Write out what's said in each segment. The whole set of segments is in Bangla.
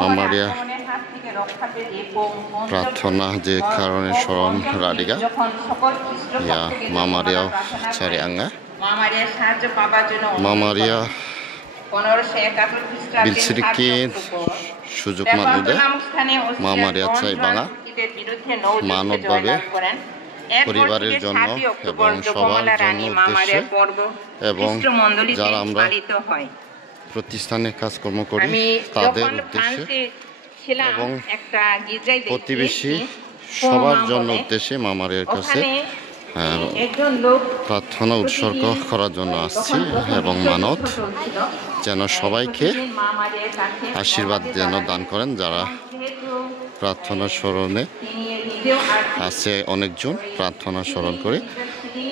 মামারিয়া প্রার্থনা যে কারণে স্মরণ রাডিগা ya Mamaria cari angga Mamaria bil sedikit সুযোগ মানবে মামারিয়া চাই বাংলা মানব ভাবে পরিবারের জন্য এবং সবার জন্য উদ্দেশ্যে এবং যারা আমরা প্রতিষ্ঠানে কাজকর্ম করি তাদের উদ্দেশ্যে এবং প্রতিবেশী সবার জন্য উদ্দেশ্যে মামারিয়ার কাছে প্রার্থনা উৎসর্গ করার জন্য আসছি এবং মানত যেন সবাইকে আশীর্বাদ যেন দান করেন যারা প্রার্থনা স্মরণে আছে অনেকজন প্রার্থনা স্মরণ করে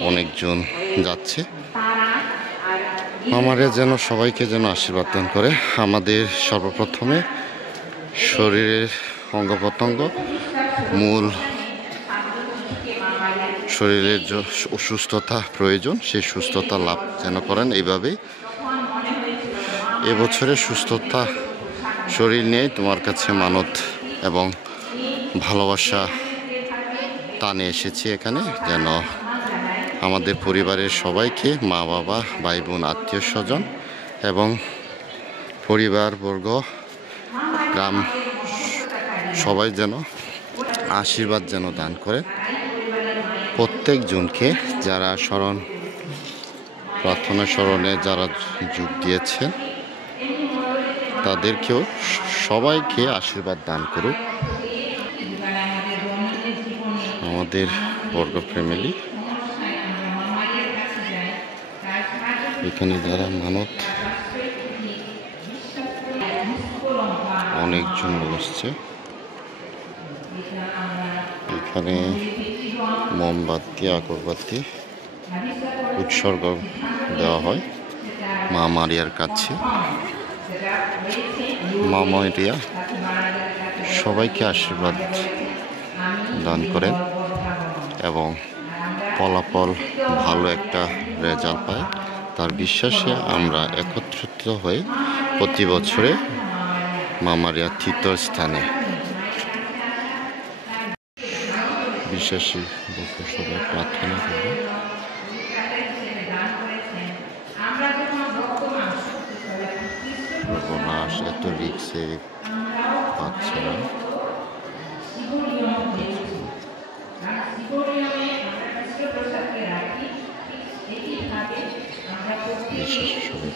অনেকজন যাচ্ছে মামারিয়া যেন সবাইকে যেন আশীর্বাদ দান করে আমাদের সর্বপ্রথমে শরীরের অঙ্গ প্রত্যঙ্গ মূল শরীরের যে সুস্থতা প্রয়োজন সেই সুস্থতা লাভ যেন করেন এইভাবেই এবছরে সুস্থতা শরীর নিয়ে তোমার কাছে মানত এবং ভালোবাসা টানে এসেছি এখানে যেন আমাদের পরিবারের সবাইকে মা বাবা ভাই বোন আত্মীয় স্বজন এবং পরিবারবর্গ গ্রাম সবাই যেন আশীর্বাদ যেন দান করেন প্রত্যেকজনকে যারা প্রার্থনা স্মরণে যারা যোগ দিয়েছেন তাদেরকেও সবাইকে আশীর্বাদ দান করুক আমাদের বর্গ ফ্যামিলি এখানে যারা মানত অনেকজন বসছে এখানে মোমবাতি আগরবাতি উৎসর্গ দেওয়া হয় মামারিয়ার কাছে মামারিয়া সবাইকে আশীর্বাদ দান করেন এবং ফলাফল ভালো একটা রেজাল্ট পায় তার বিশ্বাসে আমরা একত্রিত হয়ে প্রতি বছরে মামারিয়া তীর্থস্থানে বিশ্বাসী সবাই প্রার্থনা করবে সর্বনাশ এত রিক্সে পাচ্ছে না বিশ্বাসী সবাই